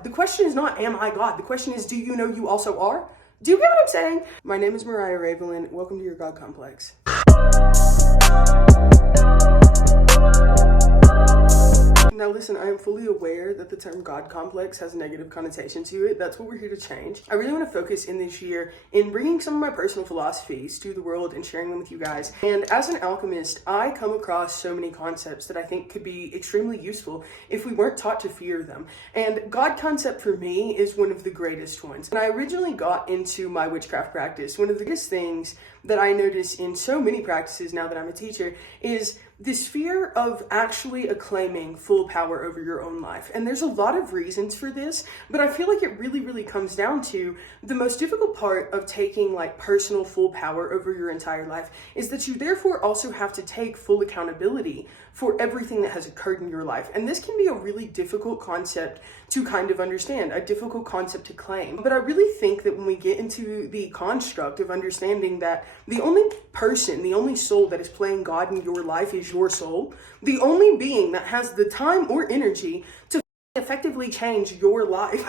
The question is not, am I God? The question is, do you know you also are? Do you get what I'm saying? My name is Moriahdoesmagick. Welcome to your God complex. Now listen, I am fully aware that the term God complex has a negative connotation to it. That's what we're here to change. I really want to focus in this year in bringing some of my personal philosophies to the world and sharing them with you guys. And as an alchemist, I come across so many concepts that I think could be extremely useful if we weren't taught to fear them. And God concept for me is one of the greatest ones. When I originally got into my witchcraft practice, one of the biggest things that I notice in so many practices now that I'm a teacher is this fear of actually acclaiming full power over your own life. And there's a lot of reasons for this, but I feel like it really comes down to the most difficult part of taking like personal full power over your entire life is that you therefore also have to take full accountability for everything that has occurred in your life. And this can be a really difficult concept to kind of understand, a difficult concept to claim. But I really think that when we get into the construct of understanding that the only person, the only soul that is playing God in your life is your soul, the only being that has the time or energy to effectively change your life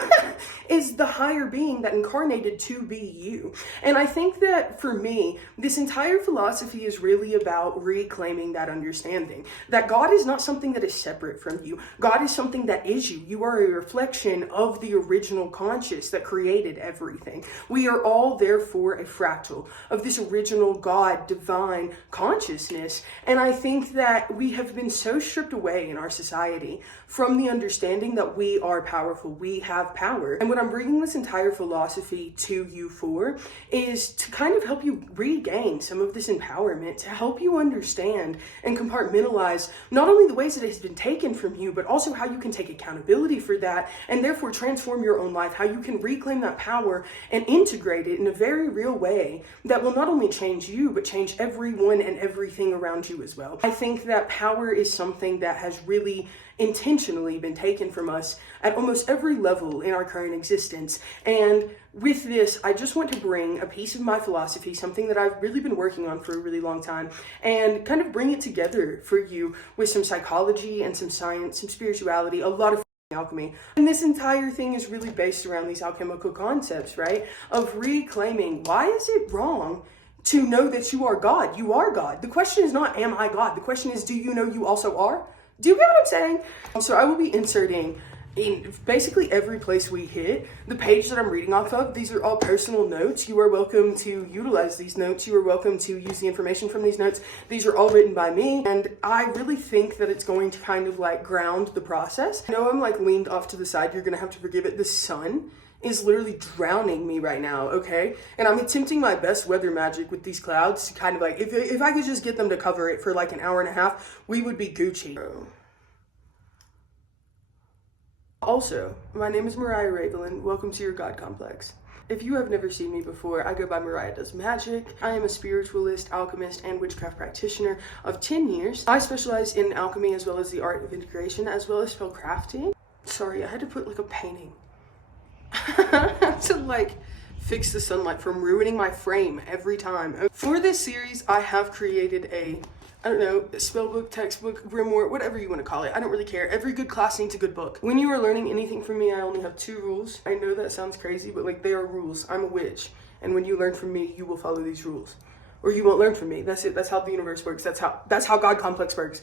is the higher being that incarnated to be you. And I think that for me, this entire philosophy is really about reclaiming that understanding that God is not something that is separate from you. God is something that is you. You are a reflection of the original conscious that created everything. We are all therefore a fractal of this original God, divine consciousness. And I think that we have been so stripped away in our society from the understanding that we are powerful, we have power. And what I'm bringing this entire philosophy to you for is to kind of help you regain some of this empowerment, to help you understand and compartmentalize not only the ways that it has been taken from you, but also how you can take accountability for that and therefore transform your own life, how you can reclaim that power and integrate it in a very real way that will not only change you, but change everyone and everything around you as well. I think that power is something that has really intentionally been taken from us at almost every level in our current existence. And with this, I just want to bring a piece of my philosophy, something that I've really been working on for a really long time, and kind of bring it together for you with some psychology and some science, some spirituality, a lot of alchemy. And this entire thing is really based around these alchemical concepts, right? Of reclaiming, why is it wrong to know that you are God? You are God. The question is not, am I God? The question is, do you know you also are? Do you get what I'm saying? So I will be inserting in basically every place we hit the page that I'm reading off of. These are all personal notes. You are welcome to utilize these notes. You are welcome to use the information from these notes. These are all written by me, and I really think that it's going to kind of like ground the process. I know I'm like leaned off to the side. You're gonna have to forgive it. The sun is literally drowning me right now, okay? And I'm attempting my best weather magic with these clouds to kind of like, if I could just get them to cover it for like an hour and a half, we would be Gucci. Also, my name is Moriahdoesmagick. Welcome to your God complex. If you have never seen me before, I go by Moriahdoesmagick. I am a spiritualist, alchemist, and witchcraft practitioner of 10 years. I specialize in alchemy as well as the art of integration, as well as spellcrafting. Sorry, I had to put like a painting to like fix the sunlight from ruining my frame every time. For this series, I have created a spellbook, textbook, grimoire, whatever you want to call it. I don't really care. Every good class needs a good book. When you are learning anything from me, I only have 2 rules. I know that sounds crazy, but like they are rules. I'm a witch. And when you learn from me, you will follow these rules. Or you won't learn from me. That's it. That's how the universe works. That's how God complex works.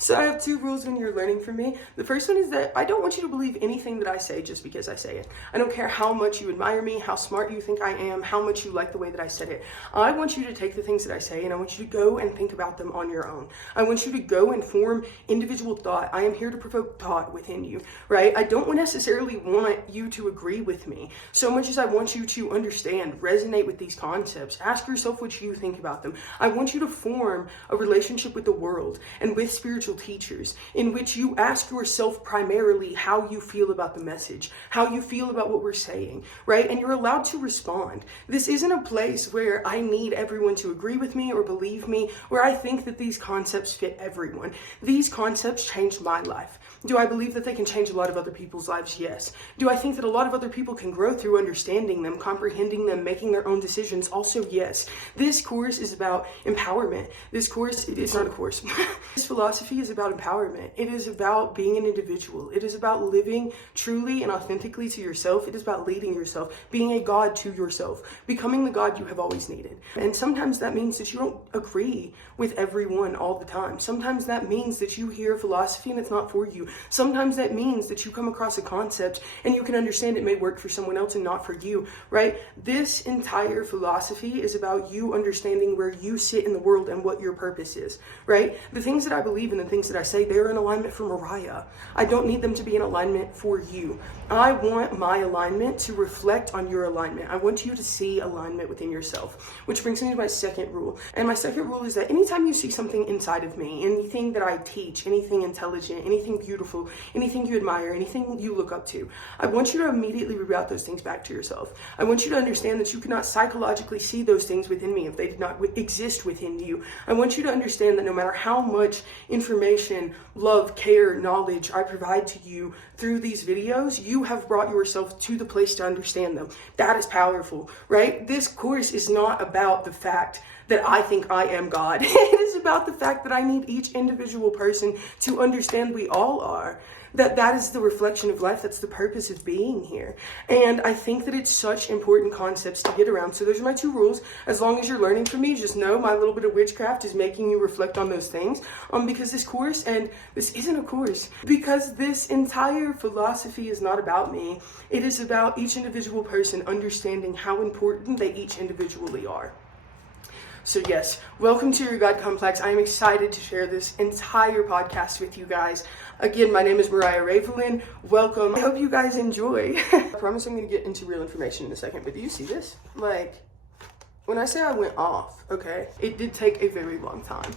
So I have 2 rules when you're learning from me. The first one is that I don't want you to believe anything that I say just because I say it. I don't care how much you admire me, how smart you think I am, how much you like the way that I said it. I want you to take the things that I say and I want you to go and think about them on your own. I want you to go and form individual thought. I am here to provoke thought within you, right? I don't necessarily want you to agree with me so much as I want you to understand, resonate with these concepts. Ask yourself what you think about them. I want you to form a relationship with the world and with spiritual teachers in which you ask yourself primarily how you feel about the message, how you feel about what we're saying, right? And you're allowed to respond. This isn't a place where I need everyone to agree with me or believe me, where I think that these concepts fit everyone. These concepts changed my life. Do I believe that they can change a lot of other people's lives? Yes. Do I think that a lot of other people can grow through understanding them, comprehending them, making their own decisions? Also, yes. This course is about empowerment. This course, it's not a course. This philosophy is about empowerment. It is about being an individual. It is about living truly and authentically to yourself. It is about leading yourself, being a God to yourself, becoming the God you have always needed. And sometimes that means that you don't agree with everyone all the time. Sometimes that means that you hear philosophy and it's not for you. Sometimes that means that you come across a concept and you can understand it may work for someone else and not for you, right? This entire philosophy is about you understanding where you sit in the world and what your purpose is, right? The things that I believe and the things that I say, they're in alignment for Moriah. I don't need them to be in alignment for you. I want my alignment to reflect on your alignment. I want you to see alignment within yourself, which brings me to my second rule. And my second rule is that anytime you see something inside of me, anything that I teach, anything intelligent, anything beautiful, anything you admire, anything you look up to, I want you to immediately reroute those things back to yourself. I want you to understand that you cannot psychologically see those things within me if they did not exist within you. I want you to understand that no matter how much information, love, care, knowledge I provide to you through these videos, you have brought yourself to the place to understand them. That is powerful, right? This course is not about the fact that I think I am God. It is about the fact that I need each individual person to understand we all are. That is the reflection of life. That's the purpose of being here. And I think that it's such important concepts to get around. So those are my two rules. As long as you're learning from me, just know my little bit of witchcraft is making you reflect on those things. Because this course, and this isn't a course, because this entire philosophy is not about me. It is about each individual person understanding how important they each individually are. So yes, welcome to your God Complex. I am excited to share this entire podcast with you guys. Again, my name is Moriahdoesmagick. Welcome. I hope you guys enjoy. I promise I'm going to get into real information in a second, but do you see this? Like, when I say I went off, okay, it did take a very long time.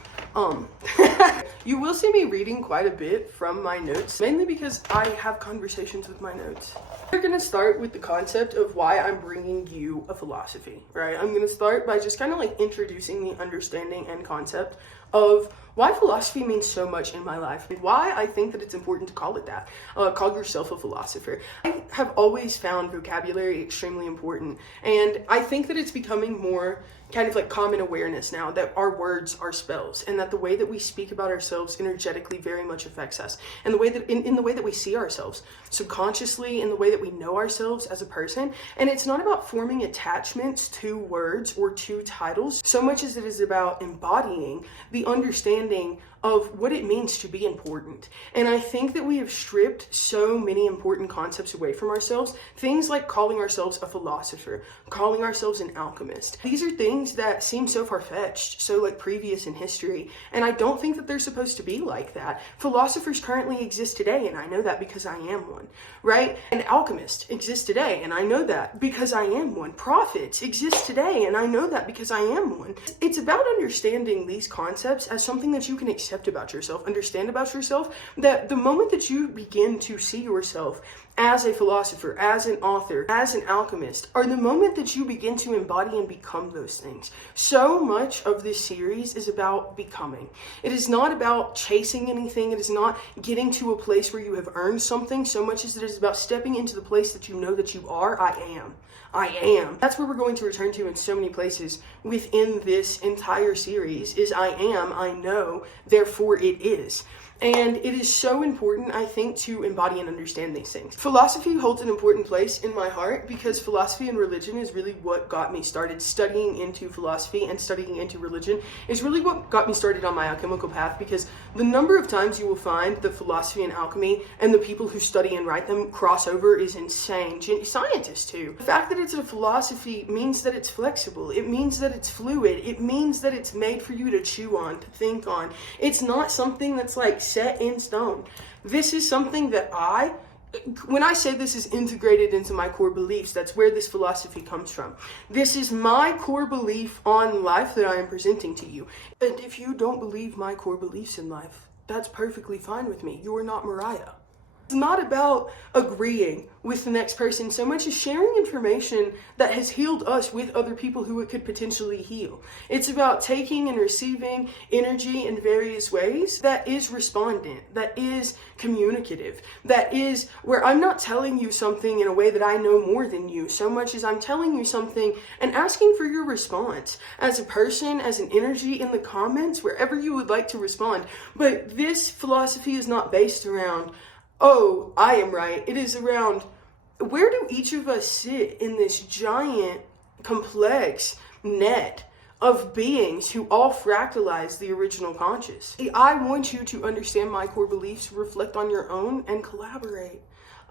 You will see me reading quite a bit from my notes, mainly because I have conversations with my notes. We're going to start with the concept of why I'm bringing you a philosophy, right? I'm going to start by just kind of like introducing the understanding and concept of why philosophy means so much in my life and why I think that it's important to call it that. Call yourself a philosopher. I have always found vocabulary extremely important, and I think that it's becoming more kind of like common awareness now that our words are spells, and that the way that we speak about ourselves energetically very much affects us, and the way that in the way that we see ourselves subconsciously, in the way that we know ourselves as a person. And it's not about forming attachments to words or to titles so much as it is about embodying the understanding of what it means to be important. And I think that we have stripped so many important concepts away from ourselves. Things like calling ourselves a philosopher, calling ourselves an alchemist. These are things that seem so far-fetched, so like previous in history. And I don't think that they're supposed to be like that. Philosophers currently exist today, and I know that because I am one, right? And alchemists exist today, and I know that because I am one. Prophets exist today, and I know that because I am one. It's about understanding these concepts as something that you can accept about yourself, understand about yourself, that the moment that you begin to see yourself as a philosopher, as an author, as an alchemist, or the moment that you begin to embody and become those things. So much of this series is about becoming. It is not about chasing anything. It is not getting to a place where you have earned something so much as it is about stepping into the place that you know that you are. I am. That's where we're going to return to in so many places within this entire series is I am, I know, therefore it is. And it is so important, I think, to embody and understand these things. Philosophy holds an important place in my heart because philosophy and religion is really what got me started. Studying into philosophy and studying into religion is really what got me started on my alchemical path, because the number of times you will find the philosophy and alchemy and the people who study and write them cross over is insane. Scientists too. The fact that it's a philosophy means that it's flexible. It means that it's fluid. It means that it's made for you to chew on, to think on. It's not something that's like set in stone. This is something that when I say this is integrated into my core beliefs, that's where this philosophy comes from. This is my core belief on life that I am presenting to you. And if you don't believe my core beliefs in life, that's perfectly fine with me. You are not Moriah. It's not about agreeing with the next person so much as sharing information that has healed us with other people who it could potentially heal. It's about taking and receiving energy in various ways that is respondent, that is communicative, that is where I'm not telling you something in a way that I know more than you so much as I'm telling you something and asking for your response as a person, as an energy in the comments, wherever you would like to respond. But this philosophy is not based around, oh, I am right. It is around, where do each of us sit in this giant, complex net of beings who all fractalize the original conscious? I want you to understand my core beliefs, reflect on your own, and collaborate.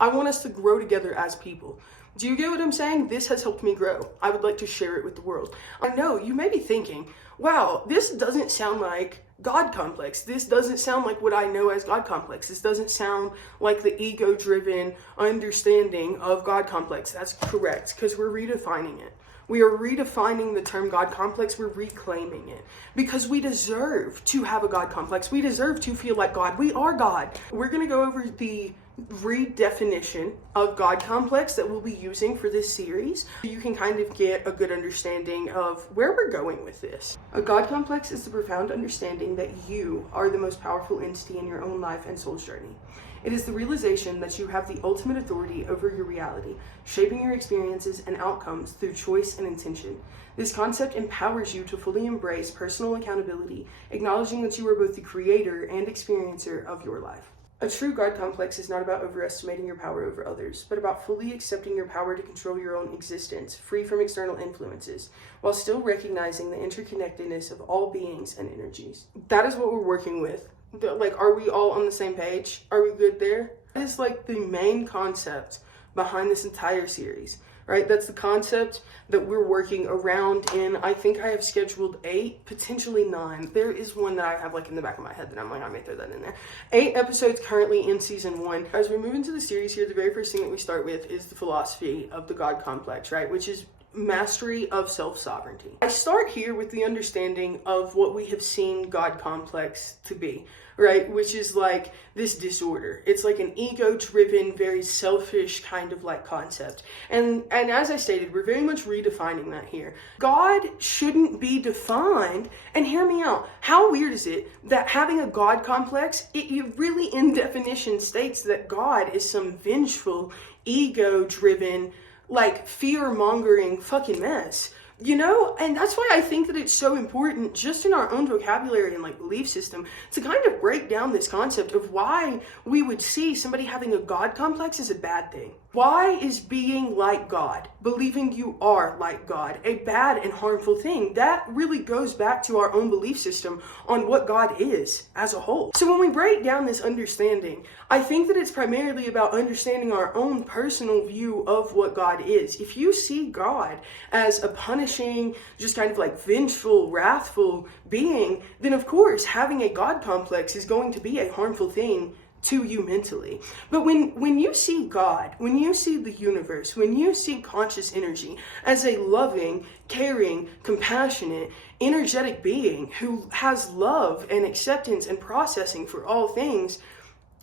I want us to grow together as people. Do you get what I'm saying? This has helped me grow. I would like to share it with the world. I know you may be thinking, wow, this doesn't sound like God complex. This doesn't sound like what I know as God complex. This doesn't sound like the ego-driven understanding of God complex. That's correct, because we're redefining it. We are redefining the term God complex. We're reclaiming it because we deserve to have a God complex. We deserve to feel like God. We are God. We're going to go over the redefinition of God complex that we'll be using for this series. You can kind of get a good understanding of where we're going with this. A God complex is the profound understanding that you are the most powerful entity in your own life and soul's journey. It is the realization that you have the ultimate authority over your reality, shaping your experiences and outcomes through choice and intention. This concept empowers you to fully embrace personal accountability, acknowledging that you are both the creator and experiencer of your life. A true God complex is not about overestimating your power over others, but about fully accepting your power to control your own existence, free from external influences, while still recognizing the interconnectedness of all beings and energies. That is what we're working with. Like, are we all on the same page? Are we good there? That is like the main concept behind this entire series, right? That's the concept that we're working around in. I think I have scheduled 8, potentially 9. There is one that I have like in the back of my head that I'm like, I may throw that in there. 8 episodes currently in season 1. As we move into the series here, the very first thing that we start with is the philosophy of the God complex, right? Which is mastery of self-sovereignty. I start here with the understanding of what we have seen God complex to be, right? Which is like this disorder. It's like an ego-driven, very selfish kind of like concept. And as I stated, we're very much redefining that here. God shouldn't be defined, and hear me out, how weird is it that having a God complex, it really in definition states that God is some vengeful, ego-driven, like fear-mongering fucking mess, you know? And that's why I think that it's so important just in our own vocabulary and like belief system to kind of break down this concept of why we would see somebody having a God complex as a bad thing. Why is being like God, believing you are like God, a bad and harmful thing? That really goes back to our own belief system on what God is as a whole. So when we break down this understanding, I think that it's primarily about understanding our own personal view of what God is. If you see God as a punishing, just kind of like vengeful, wrathful being, then of course having a God complex is going to be a harmful thing to you mentally. But when you see God, when you see the universe, when you see conscious energy as a loving, caring, compassionate, energetic being who has love and acceptance and processing for all things,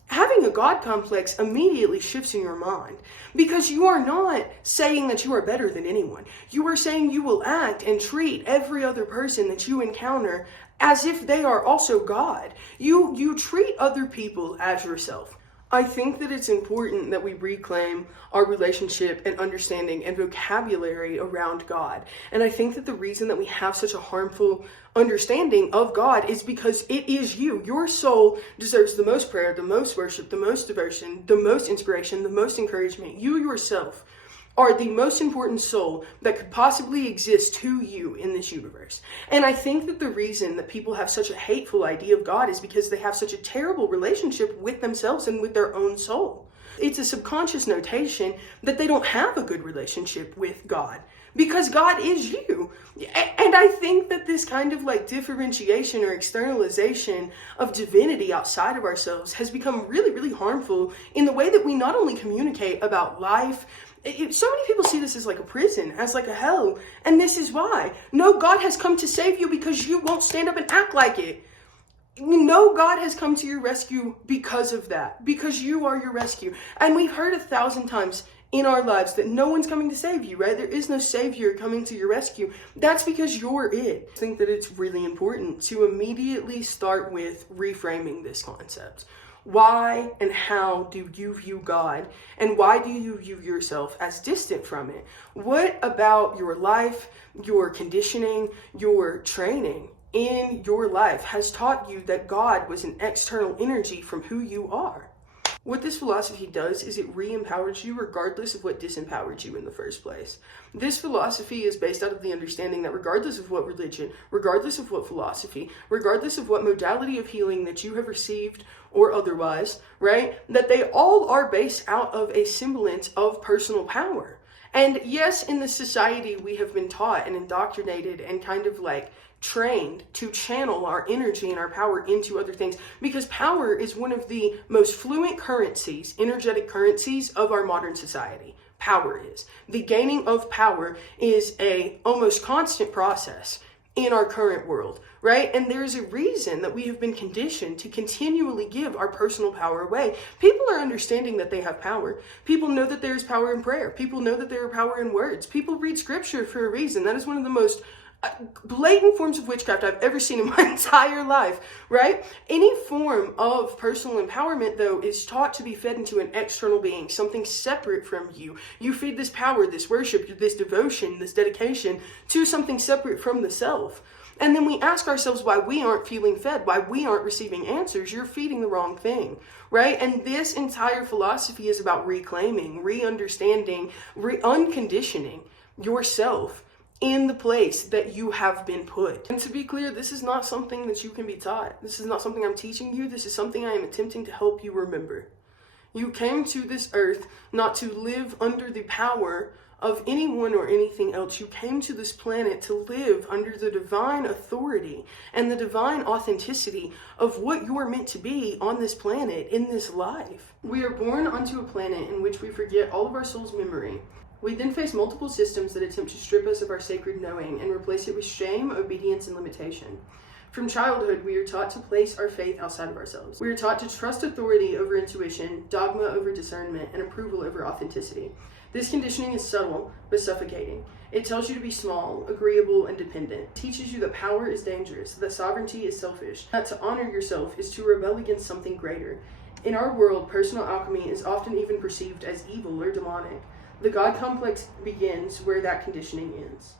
having a God complex immediately shifts in your mind, because you are not saying that you are better than anyone. You are saying you will act and treat every other person that you encounter as if they are also God. You treat other people as yourself. I think that it's important that we reclaim our relationship and understanding and vocabulary around God. And I think that the reason that we have such a harmful understanding of God is because it is you. Your soul deserves the most prayer, the most worship, the most devotion, the most inspiration, the most encouragement. You yourself are the most important soul that could possibly exist to you in this universe. And I think that the reason that people have such a hateful idea of God is because they have such a terrible relationship with themselves and with their own soul. It's a subconscious notation that they don't have a good relationship with God, because God is you. And I think that this kind of like differentiation or externalization of divinity outside of ourselves has become really, really harmful in the way that we not only communicate about life. So many people see this as like a prison, as like a hell. And this is why. No, God has come to save you because you won't stand up and act like it. You know God has come to your rescue because of that, because you are your rescue. And we've heard 1,000 times in our lives that no one's coming to save you, right? There is no savior coming to your rescue. That's because you're it. I think that it's really important to immediately start with reframing this concept. Why and how do you view God? And why do you view yourself as distant from it? What about your life, your conditioning, your training in your life has taught you that God was an external energy from who you are? What this philosophy does is it re-empowers you regardless of what disempowered you in the first place. This philosophy is based out of the understanding that regardless of what religion, regardless of what philosophy, regardless of what modality of healing that you have received or otherwise, right, that they all are based out of a semblance of personal power. And yes, in the society we have been taught and indoctrinated and kind of like trained to channel our energy and our power into other things, because power is one of the most fluent currencies, energetic currencies of our modern society. Power is. The gaining of power is a almost constant process in our current world, right? And there's a reason that we have been conditioned to continually give our personal power away. People are understanding that they have power. People know that there is power in prayer. People know that there is power in words. People read scripture for a reason. That is one of the most blatant forms of witchcraft I've ever seen in my entire life, right? Any form of personal empowerment, though, is taught to be fed into an external being, something separate from you. You feed this power, this worship, this devotion, this dedication to something separate from the self. And then we ask ourselves why we aren't feeling fed, why we aren't receiving answers. You're feeding the wrong thing, right? And this entire philosophy is about reclaiming, re-understanding, unconditioning yourself in the place that you have been put. And to be clear, this is not something that you can be taught. This is not something I'm teaching you. This is something I am attempting to help you remember. You came to this earth not to live under the power of anyone or anything else. You came to this planet to live under the divine authority and the divine authenticity of what you are meant to be on this planet, in this life. We are born onto a planet in which we forget all of our soul's memory. We then face multiple systems that attempt to strip us of our sacred knowing and replace it with shame, obedience, and limitation. From childhood, we are taught to place our faith outside of ourselves. We are taught to trust authority over intuition, dogma over discernment, and approval over authenticity. This conditioning is subtle, but suffocating. It tells you to be small, agreeable, and dependent. It teaches you that power is dangerous, that sovereignty is selfish, that to honor yourself is to rebel against something greater. In our world, personal alchemy is often even perceived as evil or demonic. The God complex begins where that conditioning ends.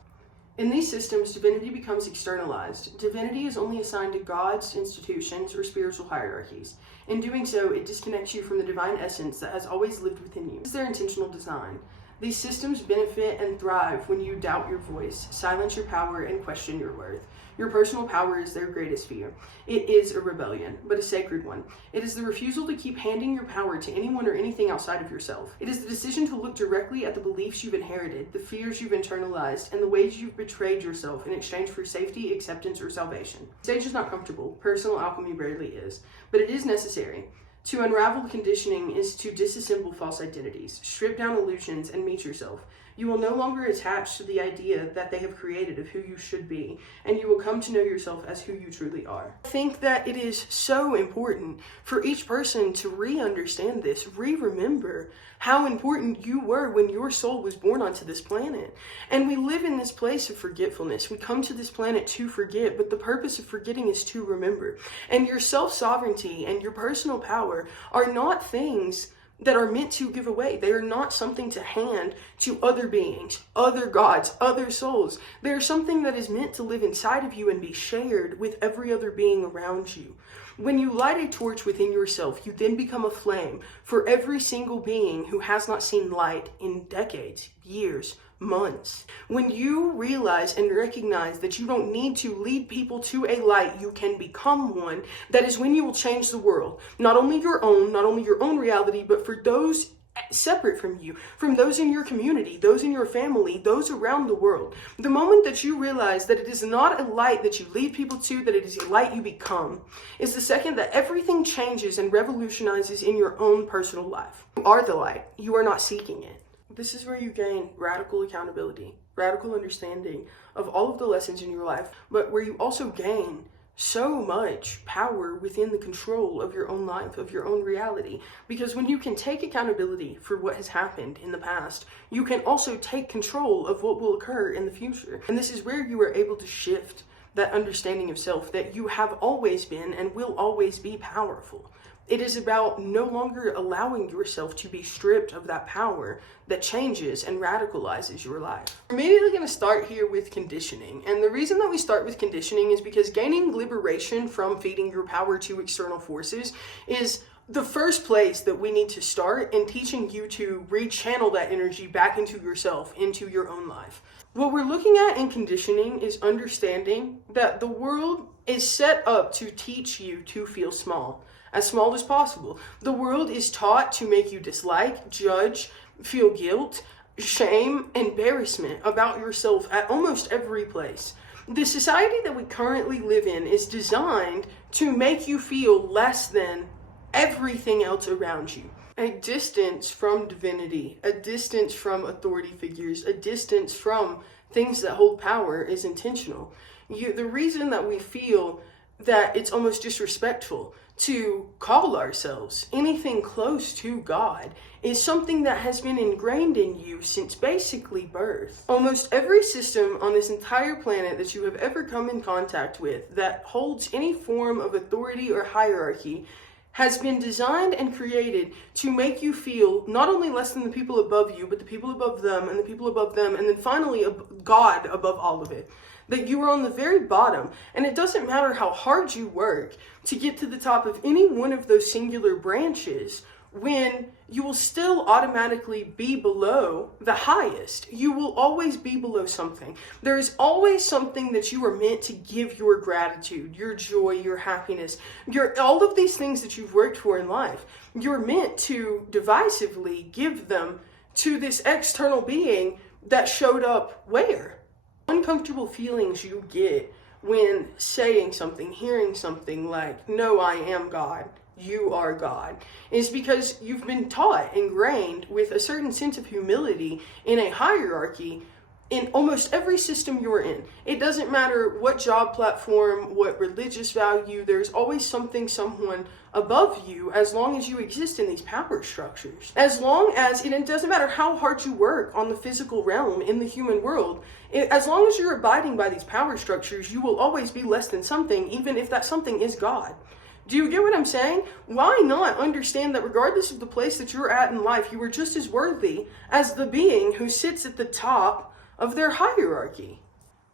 In these systems, divinity becomes externalized. Divinity is only assigned to gods, institutions, or spiritual hierarchies. In doing so, it disconnects you from the divine essence that has always lived within you. This is their intentional design. These systems benefit and thrive when you doubt your voice, silence your power, and question your worth. Your personal power is their greatest fear. It is a rebellion, but a sacred one. It is the refusal to keep handing your power to anyone or anything outside of yourself. It is the decision to look directly at the beliefs you've inherited, the fears you've internalized, and the ways you've betrayed yourself in exchange for safety, acceptance, or salvation. Stage is not comfortable. Personal alchemy rarely is, but it is necessary. To unravel conditioning is to disassemble false identities, strip down illusions, and meet yourself. You will no longer attach to the idea that they have created of who you should be, and you will come to know yourself as who you truly are. I think that it is so important for each person to re-understand this, re-remember how important you were when your soul was born onto this planet. And we live in this place of forgetfulness. We come to this planet to forget, but the purpose of forgetting is to remember. And your self-sovereignty and your personal power are not things that are meant to give away. They are not something to hand to other beings, other gods, other souls. They are something that is meant to live inside of you and be shared with every other being around you. When you light a torch within yourself, you then become a flame for every single being who has not seen light in decades, years, months. When you realize and recognize that you don't need to lead people to a light, you can become one, that is when you will change the world. Not only your own reality, but for those separate from you, from those in your community, those in your family, those around the world. The moment that you realize that it is not a light that you lead people to, that it is a light you become, is the second that everything changes and revolutionizes in your own personal life. You are the light. You are not seeking it. This is where you gain radical accountability, radical understanding of all of the lessons in your life, but where you also gain so much power within the control of your own life, of your own reality. Because when you can take accountability for what has happened in the past, you can also take control of what will occur in the future. And this is where you are able to shift that understanding of self that you have always been and will always be powerful. It is about no longer allowing yourself to be stripped of that power that changes and radicalizes your life. We're immediately going to start here with conditioning. And the reason that we start with conditioning is because gaining liberation from feeding your power to external forces is the first place that we need to start in teaching you to rechannel that energy back into yourself, into your own life. What we're looking at in conditioning is understanding that the world is set up to teach you to feel small as possible. The world is taught to make you dislike, judge, feel guilt, shame, embarrassment about yourself at almost every place. The society that we currently live in is designed to make you feel less than everything else around you. A distance from divinity, a distance from authority figures, a distance from things that hold power is intentional. The reason that we feel that it's almost disrespectful to call ourselves anything close to God is something that has been ingrained in you since basically birth. Almost every system on this entire planet that you have ever come in contact with that holds any form of authority or hierarchy has been designed and created to make you feel not only less than the people above you, but the people above them and the people above them, and then finally God above all of it. That you are on the very bottom, and it doesn't matter how hard you work to get to the top of any one of those singular branches, when you will still automatically be below the highest. You will always be below something. There is always something that you are meant to give your gratitude, your joy, your happiness, all of these things that you've worked for in life. You're meant to divisively give them to this external being that showed up where? Uncomfortable feelings you get when saying something, hearing something like, no, I am God, you are God, is because you've been taught, ingrained with a certain sense of humility in a hierarchy in almost every system you're in. It doesn't matter what job platform, what religious value, there's always someone above you as long as you exist in these power structures. As long as, it doesn't matter how hard you work on the physical realm in the human world, as long as you're abiding by these power structures, you will always be less than something, even if that something is God. Do you get what I'm saying? Why not understand that regardless of the place that you're at in life, you are just as worthy as the being who sits at the top of their hierarchy?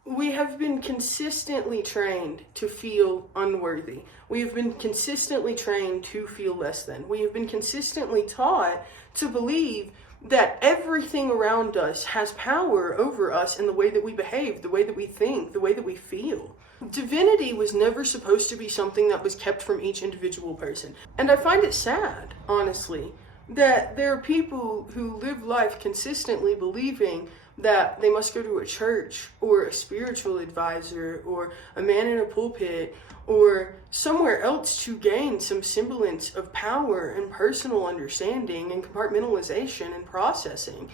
We have been consistently trained to feel unworthy. We have been consistently trained to feel less than. We have been consistently taught to believe that everything around us has power over us in the way that we behave, the way that we think, the way that we feel. Divinity was never supposed to be something that was kept from each individual person. And I find it sad, honestly, that there are people who live life consistently believing that they must go to a church or a spiritual advisor or a man in a pulpit or somewhere else to gain some semblance of power and personal understanding and compartmentalization and processing.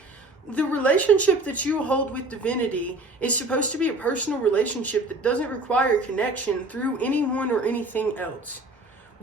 The relationship that you hold with divinity is supposed to be a personal relationship that doesn't require connection through anyone or anything else.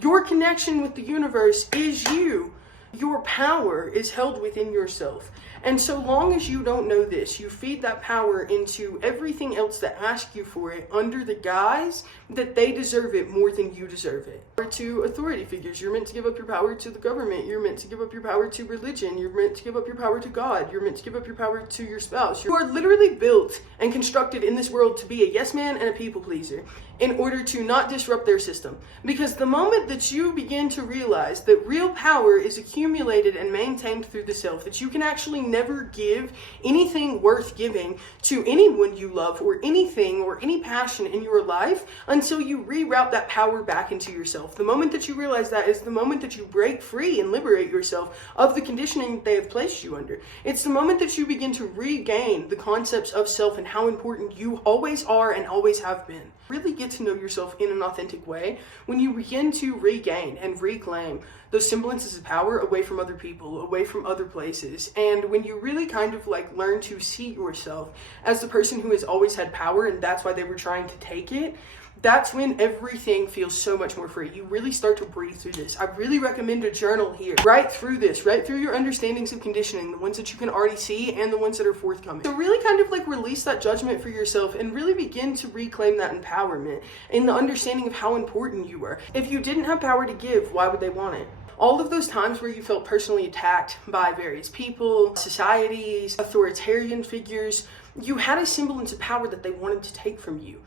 Your connection with the universe is you. Your power is held within yourself. And so long as you don't know this, you feed that power into everything else that asks you for it under the guise that they deserve it more than you deserve it. Or to authority figures, you're meant to give up your power to the government. You're meant to give up your power to religion. You're meant to give up your power to God. You're meant to give up your power to your spouse. You are literally built and constructed in this world to be a yes man and a people pleaser in order to not disrupt their system. Because the moment that you begin to realize that real power is accumulated and maintained through the self, that you can actually never give anything worth giving to anyone you love or anything or any passion in your life until you reroute that power back into yourself. The moment that you realize that is the moment that you break free and liberate yourself of the conditioning that they have placed you under. It's the moment that you begin to regain the concepts of self and how important you always are and always have been. Really get to know yourself in an authentic way when you begin to regain and reclaim those semblances of power away from other people, away from other places. And when you really kind of like learn to see yourself as the person who has always had power and that's why they were trying to take it, that's when everything feels so much more free. You really start to breathe through this. I really recommend a journal here. Write through this, write through your understandings of conditioning, the ones that you can already see and the ones that are forthcoming. So really kind of like release that judgment for yourself and really begin to reclaim that empowerment and the understanding of how important you are. If you didn't have power to give, why would they want it? All of those times where you felt personally attacked by various people, societies, authoritarian figures, you had a semblance of power that they wanted to take from you.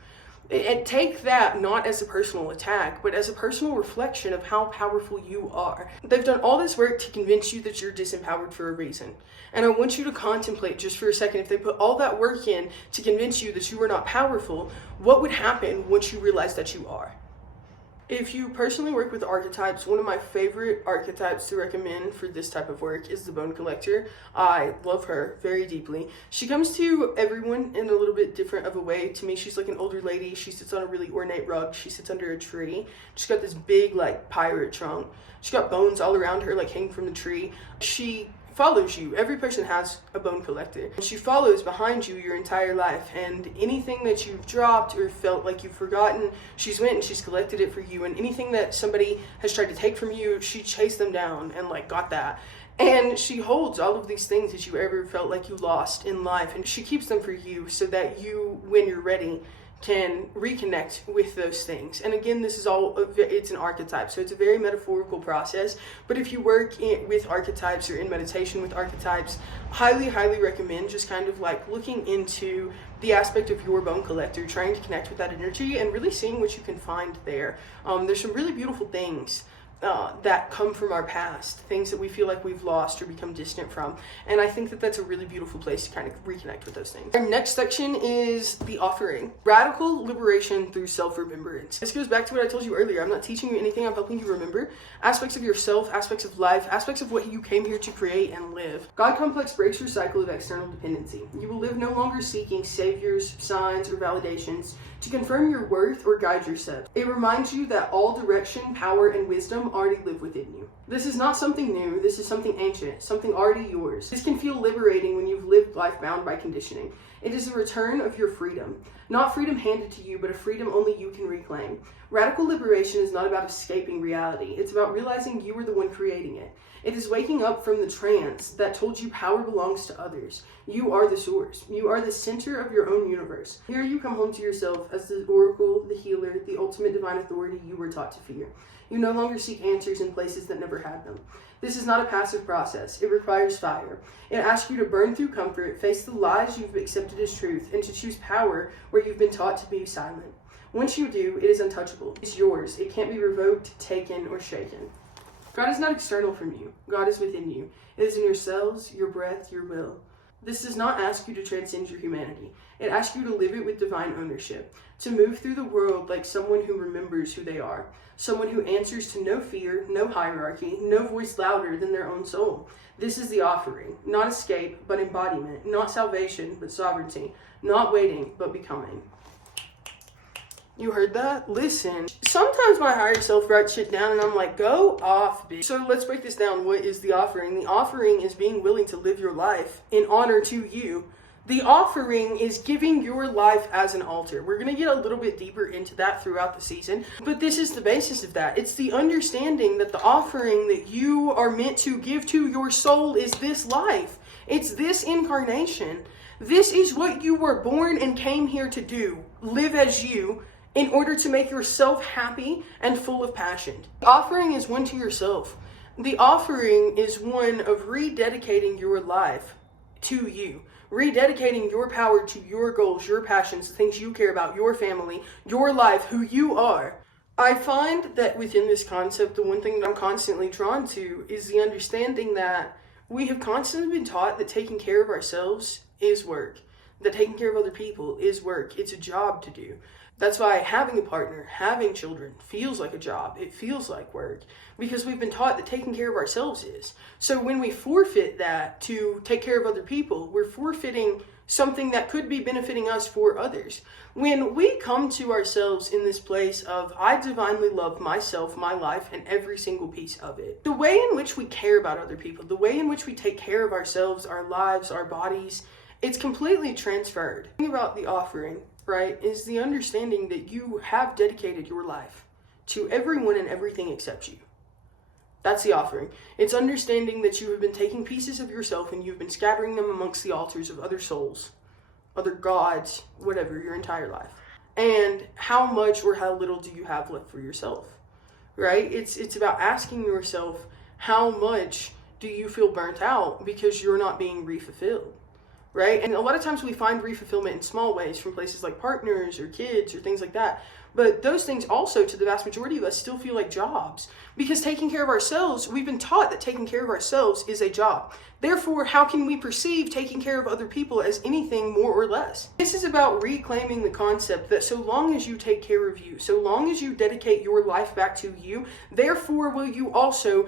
And take that not as a personal attack, but as a personal reflection of how powerful you are. They've done all this work to convince you that you're disempowered for a reason. And I want you to contemplate just for a second, if they put all that work in to convince you that you are not powerful, what would happen once you realize that you are? If you personally work with archetypes, one of my favorite archetypes to recommend for this type of work is the Bone Collector. I love her very deeply. She comes to everyone in a little bit different of a way. To me, she's like an older lady. She sits on a really ornate rug. She sits under a tree. She's got this big like pirate trunk. She's got bones all around her like hanging from the tree. She follows you. Every person has a bone collector. She follows behind you your entire life, and anything that you've dropped or felt like you've forgotten, she's went and she's collected it for you. And anything that somebody has tried to take from you, she chased them down and like got that. And she holds all of these things that you ever felt like you lost in life, and she keeps them for you so that you, when you're ready, can reconnect with those things. And again, this is all, it's an archetype, so it's a very metaphorical process. But if you work with archetypes or in meditation with archetypes, highly recommend just kind of like looking into the aspect of your bone collector, trying to connect with that energy and really seeing what you can find there. There's some really beautiful things that come from our past, things that we feel like we've lost or become distant from. And I think that that's a really beautiful place to kind of reconnect with those things. Our next section is the offering. Radical liberation through self-remembrance. This goes back to what I told you earlier. I'm not teaching you anything, I'm helping you remember aspects of yourself, aspects of life, aspects of what you came here to create and live. God complex breaks your cycle of external dependency. You will live no longer seeking saviors, signs, or validations to confirm your worth or guide your steps. It reminds you that all direction, power, and wisdom already live within you. This is not something new, this is something ancient, something already yours. This can feel liberating when you've lived life bound by conditioning. It is the return of your freedom. Not freedom handed to you, but a freedom only you can reclaim. Radical liberation is not about escaping reality. It's about realizing you were the one creating it. It is waking up from the trance that told you power belongs to others. You are the source. You are the center of your own universe. Here you come home to yourself as the oracle, the healer, the ultimate divine authority you were taught to fear. You no longer seek answers in places that never had them. This is not a passive process. It requires fire. It asks you to burn through comfort, face the lies you've accepted as truth, and to choose power where you've been taught to be silent. Once you do, it is untouchable. It's yours. It can't be revoked, taken, or shaken. God is not external from you. God is within you. It is in your cells, your breath, your will. This does not ask you to transcend your humanity. It asks you to live it with divine ownership, to move through the world like someone who remembers who they are, someone who answers to no fear, no hierarchy, no voice louder than their own soul. This is the offering, not escape, but embodiment, not salvation, but sovereignty, not waiting, but becoming. You heard that? Listen. Sometimes my higher self writes shit down and I'm like, go off, bitch. So let's break this down. What is the offering? The offering is being willing to live your life in honor to you. The offering is giving your life as an altar. We're going to get a little bit deeper into that throughout the season, but this is the basis of that. It's the understanding that the offering that you are meant to give to your soul is this life. It's this incarnation. This is what you were born and came here to do. Live as you, in order to make yourself happy and full of passion. The offering is one to yourself. The offering is one of rededicating your life to you. Rededicating your power to your goals, your passions, the things you care about, your family, your life, who you are. I find that within this concept, the one thing that I'm constantly drawn to is the understanding that we have constantly been taught that taking care of ourselves is work. That taking care of other people is work. It's a job to do. That's why having a partner, having children feels like a job. It feels like work because we've been taught that taking care of ourselves is. So when we forfeit that to take care of other people, we're forfeiting something that could be benefiting us for others. When we come to ourselves in this place of, I divinely love myself, my life, and every single piece of it, the way in which we care about other people, the way in which we take care of ourselves, our lives, our bodies, it's completely transferred. The thing about the offering right, is the understanding that you have dedicated your life to everyone and everything except you. That's the offering. It's understanding that you have been taking pieces of yourself and you've been scattering them amongst the altars of other souls, other gods, whatever, your entire life. And how much or how little do you have left for yourself, right? It's about asking yourself, how much do you feel burnt out because you're not being re-fulfilled, right? And a lot of times we find re-fulfillment in small ways from places like partners or kids or things like that. But those things also, to the vast majority of us, still feel like jobs. Because taking care of ourselves, we've been taught that taking care of ourselves is a job. Therefore, how can we perceive taking care of other people as anything more or less? This is about reclaiming the concept that so long as you take care of you, so long as you dedicate your life back to you, therefore will you also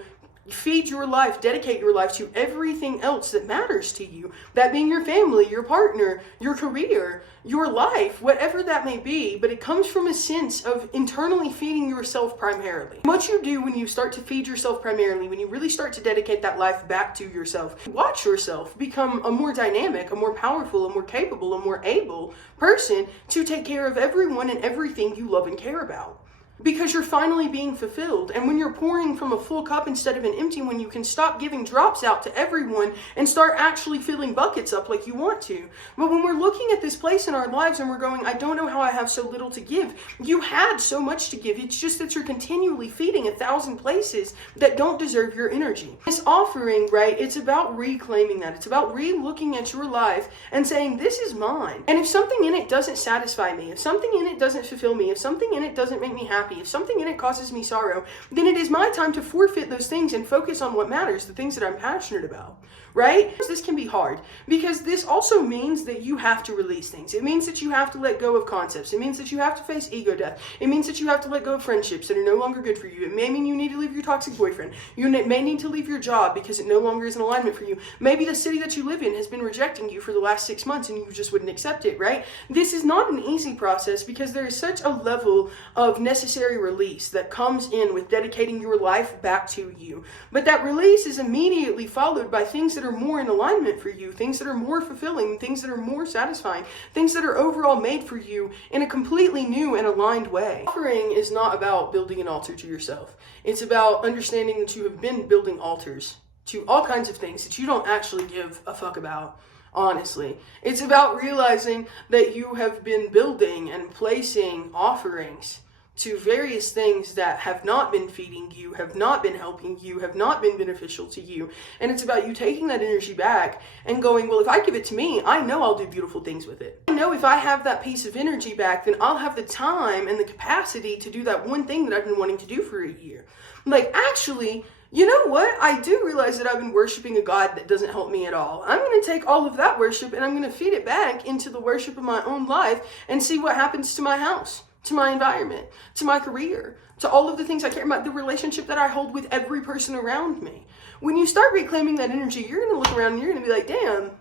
feed your life, dedicate your life to everything else that matters to you. That being your family, your partner, your career, your life, whatever that may be. But it comes from a sense of internally feeding yourself primarily. What you do when you start to feed yourself primarily, when you really start to dedicate that life back to yourself, watch yourself become a more dynamic, a more powerful, a more capable, a more able person to take care of everyone and everything you love and care about. Because you're finally being fulfilled. And when you're pouring from a full cup instead of an empty one, you can stop giving drops out to everyone and start actually filling buckets up like you want to. But when we're looking at this place in our lives and we're going, I don't know how I have so little to give. You had so much to give. It's just that you're continually feeding 1,000 places that don't deserve your energy. This offering, right, it's about reclaiming that. It's about re-looking at your life and saying, this is mine. And if something in it doesn't satisfy me, if something in it doesn't fulfill me, if something in it doesn't make me happy, if something in it causes me sorrow, then it is my time to forfeit those things and focus on what matters, the things that I'm passionate about, right? This can be hard because this also means that you have to release things. It means that you have to let go of concepts. It means that you have to face ego death. It means that you have to let go of friendships that are no longer good for you. It may mean you need to leave your toxic boyfriend. You may need to leave your job because it no longer is in alignment for you. Maybe the city that you live in has been rejecting you for the last 6 months and you just wouldn't accept it, right? This is not an easy process because there is such a level of necessary release that comes in with dedicating your life back to you. But that release is immediately followed by things that are more in alignment for you, things that are more fulfilling, things that are more satisfying, things that are overall made for you in a completely new and aligned way. Offering is not about building an altar to yourself. It's about understanding that you have been building altars to all kinds of things that you don't actually give a fuck about. Honestly, it's about realizing that you have been building and placing offerings to various things that have not been feeding you, have not been helping you, have not been beneficial to you. And it's about you taking that energy back and going, well, if I give it to me, I know I'll do beautiful things with it. I know if I have that piece of energy back, then I'll have the time and the capacity to do that one thing that I've been wanting to do for a year. Like, actually, you know what? I do realize that I've been worshiping a God that doesn't help me at all. I'm going to take all of that worship and I'm going to feed it back into the worship of my own life and see what happens to my house, to my environment, to my career, to all of the things I care about, the relationship that I hold with every person around me. When you start reclaiming that energy, you're going to look around and you're going to be like, damn,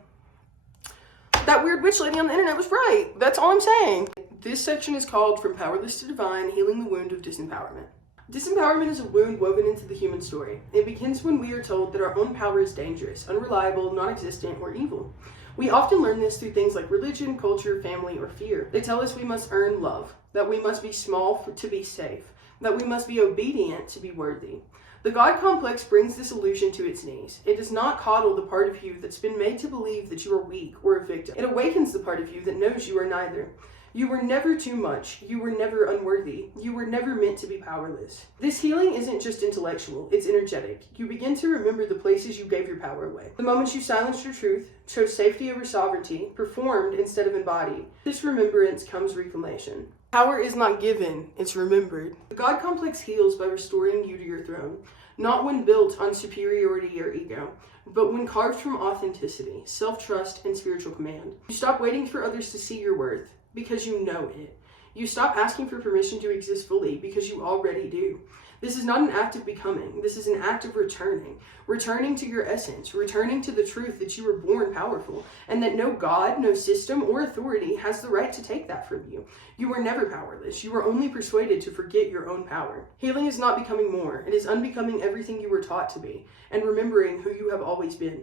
that weird witch lady on the internet was right. That's all I'm saying. This section is called From Powerless to Divine, Healing the Wound of Disempowerment. Disempowerment is a wound woven into the human story. It begins when we are told that our own power is dangerous, unreliable, non-existent, or evil. We often learn this through things like religion, culture, family, or fear. They tell us we must earn love, that we must be small to be safe, that we must be obedient to be worthy. The God complex brings this illusion to its knees. It does not coddle the part of you that's been made to believe that you are weak or a victim. It awakens the part of you that knows you are neither. You were never too much. You were never unworthy. You were never meant to be powerless. This healing isn't just intellectual, it's energetic. You begin to remember the places you gave your power away. The moments you silenced your truth, chose safety over sovereignty, performed instead of embodied. This remembrance comes reclamation. Power is not given, it's remembered. The God complex heals by restoring you to your throne, not when built on superiority or ego, but when carved from authenticity, self-trust, and spiritual command. You stop waiting for others to see your worth, because you know it. You stop asking for permission to exist fully because you already do. This is not an act of becoming. This is an act of returning. Returning to your essence. Returning to the truth that you were born powerful. And that no God, no system, or authority has the right to take that from you. You were never powerless. You were only persuaded to forget your own power. Healing is not becoming more. It is unbecoming everything you were taught to be. And remembering who you have always been.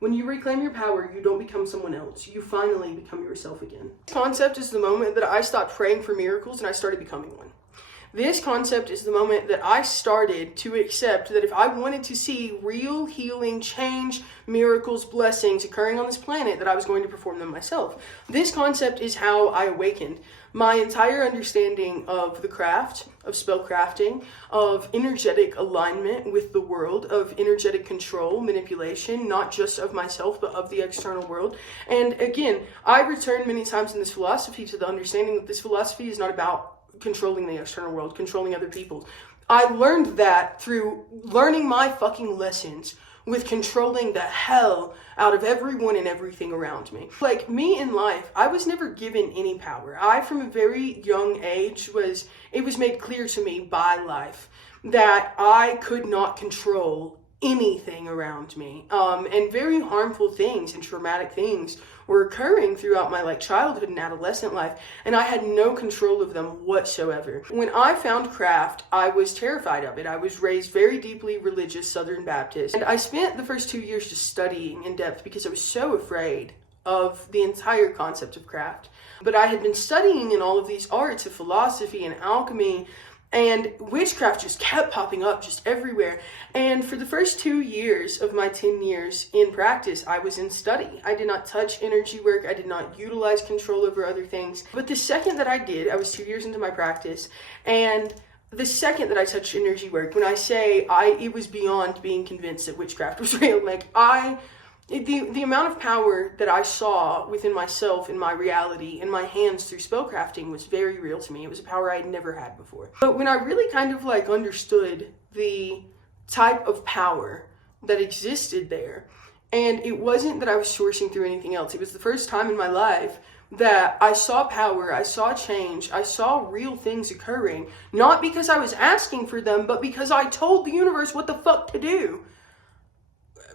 When you reclaim your power, you don't become someone else. You finally become yourself again. This concept is the moment that I stopped praying for miracles and I started becoming one. This concept is the moment that I started to accept that if I wanted to see real healing, change, miracles, blessings occurring on this planet, that I was going to perform them myself. This concept is how I awakened. My entire understanding of the craft, of spellcrafting, of energetic alignment with the world, of energetic control, manipulation, not just of myself, but of the external world. And again, I return many times in this philosophy to the understanding that this philosophy is not about controlling the external world, controlling other people. I learned that through learning my fucking lessons with controlling the hell out of everyone and everything around me. Like me in life, I was never given any power. I, from a very young age, it was made clear to me by life that I could not control anything around me. And very harmful things and traumatic things were occurring throughout my childhood and adolescent life, and I had no control of them whatsoever. When I found craft, I was terrified of it. I was raised very deeply religious Southern Baptist, and I spent the first 2 years just studying in depth because I was so afraid of the entire concept of craft. But I had been studying in all of these arts of philosophy and alchemy, and witchcraft just kept popping up just everywhere. And for the first 2 years of my 10 years in practice, I was in study. I did not touch energy work. I did not utilize control over other things. But the second that I did, I was 2 years into my practice, and the second that I touched energy work, when I say it was beyond being convinced that witchcraft was real. The amount of power that I saw within myself, in my reality, in my hands through spellcrafting was very real to me. It was a power I had never had before. But when I really kind of understood the type of power that existed there, and it wasn't that I was sourcing through anything else. It was the first time in my life that I saw power, I saw change, I saw real things occurring, not because I was asking for them, but because I told the universe what the fuck to do.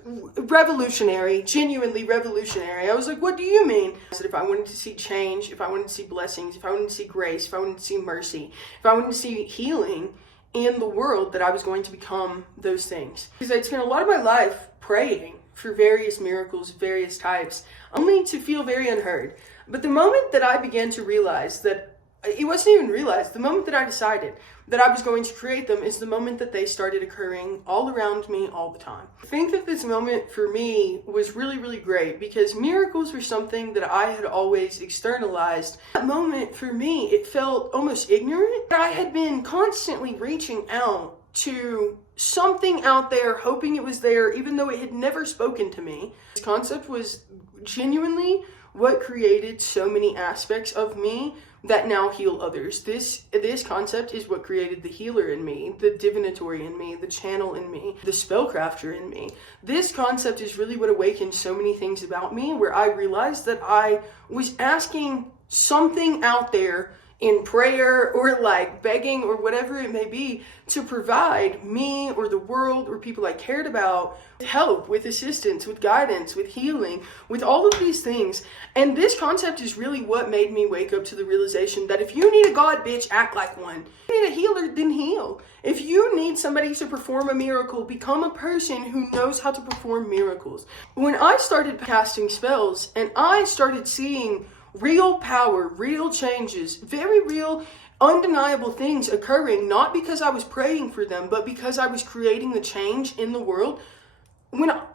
Revolutionary, genuinely revolutionary. I was like, what do you mean? I said, if I wanted to see change, if I wanted to see blessings, if I wanted to see grace, if I wanted to see mercy, if I wanted to see healing in the world, that I was going to become those things. Because I'd spent a lot of my life praying for various miracles, various types, only to feel very unheard. But the moment that I began to realize that it wasn't even realized. The moment that I decided that I was going to create them is the moment that they started occurring all around me all the time. I think that this moment for me was really, really great because miracles were something that I had always externalized. That moment for me, it felt almost ignorant. I had been constantly reaching out to something out there, hoping it was there, even though it had never spoken to me. This concept was genuinely what created so many aspects of me that now heal others. This concept is what created the healer in me, the divinatory in me, the channel in me, the spellcrafter in me. This concept is really what awakened so many things about me, where I realized that I was asking something out there in prayer or begging or whatever it may be to provide me or the world or people I cared about help, with assistance, with guidance, with healing, with all of these things. And this concept is really what made me wake up to the realization that if you need a God, bitch, act like one. If you need a healer, then heal. If you need somebody to perform a miracle, become a person who knows how to perform miracles. When I started casting spells and I started seeing real power, real changes, very real, undeniable things occurring, not because I was praying for them, but because I was creating the change in the world,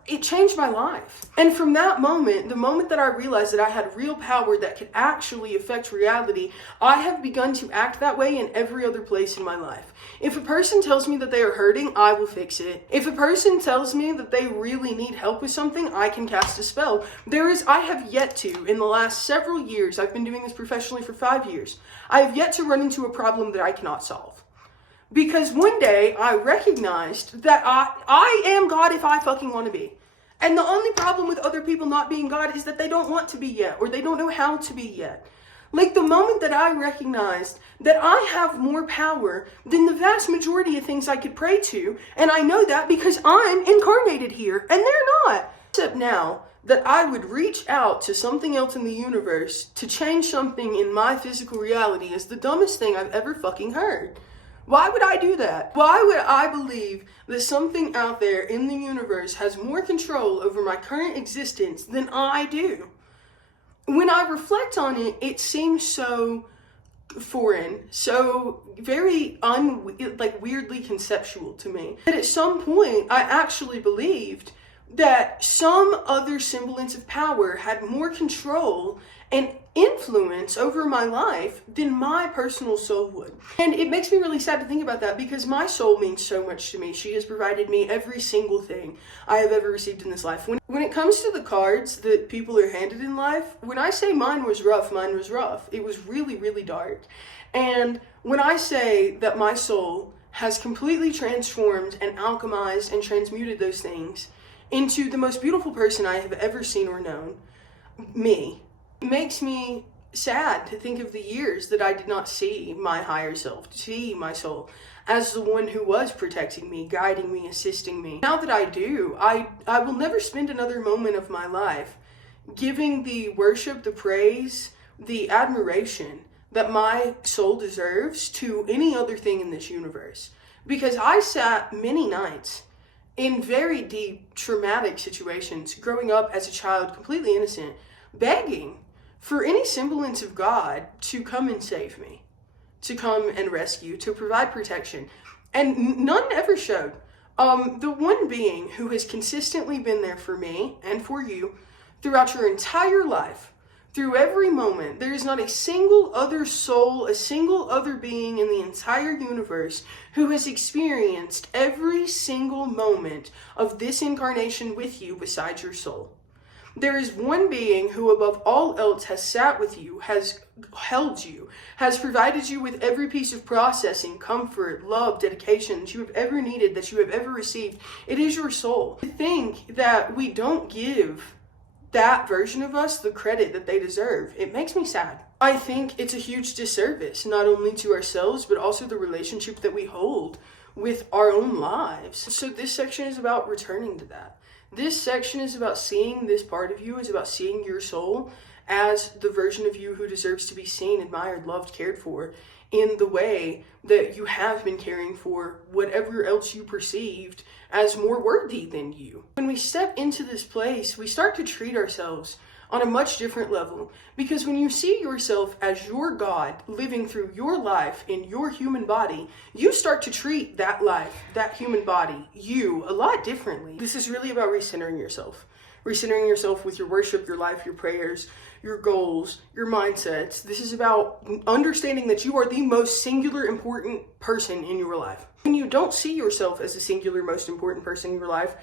it changed my life. And from that moment, the moment that I realized that I had real power that could actually affect reality, I have begun to act that way in every other place in my life. If a person tells me that they are hurting, I will fix it. If a person tells me that they really need help with something, I can cast a spell. I have yet to, in the last several years, I've been doing this professionally for 5 years, I have yet to run into a problem that I cannot solve. Because one day I recognized that I am God if I fucking want to be. And the only problem with other people not being God is that they don't want to be yet, or they don't know how to be yet. Like the moment that I recognized that I have more power than the vast majority of things I could pray to, and I know that because I'm incarnated here, and they're not. Except now that I would reach out to something else in the universe to change something in my physical reality is the dumbest thing I've ever fucking heard. Why would I do that? Why would I believe that something out there in the universe has more control over my current existence than I do? When I reflect on it, it seems so foreign, so very weirdly conceptual to me. That at some point, I actually believed that some other semblance of power had more control and influence over my life than my personal soul would. And it makes me really sad to think about that because my soul means so much to me. She has provided me every single thing I have ever received in this life. When it comes to the cards that people are handed in life, when I say mine was rough, mine was rough. It was really, really dark. And when I say that my soul has completely transformed and alchemized and transmuted those things into the most beautiful person I have ever seen or known, me, it makes me sad to think of the years that I did not see my higher self, to see my soul as the one who was protecting me, guiding me, assisting me. Now that I do, I will never spend another moment of my life giving the worship, the praise, the admiration that my soul deserves to any other thing in this universe. Because I sat many nights in very deep, traumatic situations, growing up as a child, completely innocent, begging for any semblance of God to come and save me, to come and rescue, to provide protection. And none ever showed. The one being who has consistently been there for me and for you throughout your entire life, through every moment, there is not a single other soul, a single other being in the entire universe who has experienced every single moment of this incarnation with you besides your soul. There is one being who above all else has sat with you, has held you, has provided you with every piece of processing, comfort, love, dedication that you have ever needed, that you have ever received. It is your soul. To think that we don't give that version of us the credit that they deserve, it makes me sad. I think it's a huge disservice, not only to ourselves, but also the relationship that we hold with our own lives. So this section is about returning to that. This section is about seeing this part of you, is about seeing your soul as the version of you who deserves to be seen, admired, loved, cared for in the way that you have been caring for whatever else you perceived as more worthy than you. When we step into this place, we start to treat ourselves on a much different level, because when you see yourself as your God living through your life in your human body, you start to treat that life, that human body, you, a lot differently. This is really about recentering yourself. Recentering yourself with your worship, your life, your prayers, your goals, your mindsets. This is about understanding that you are the most singular important person in your life. When you don't see yourself as the singular most important person in your life,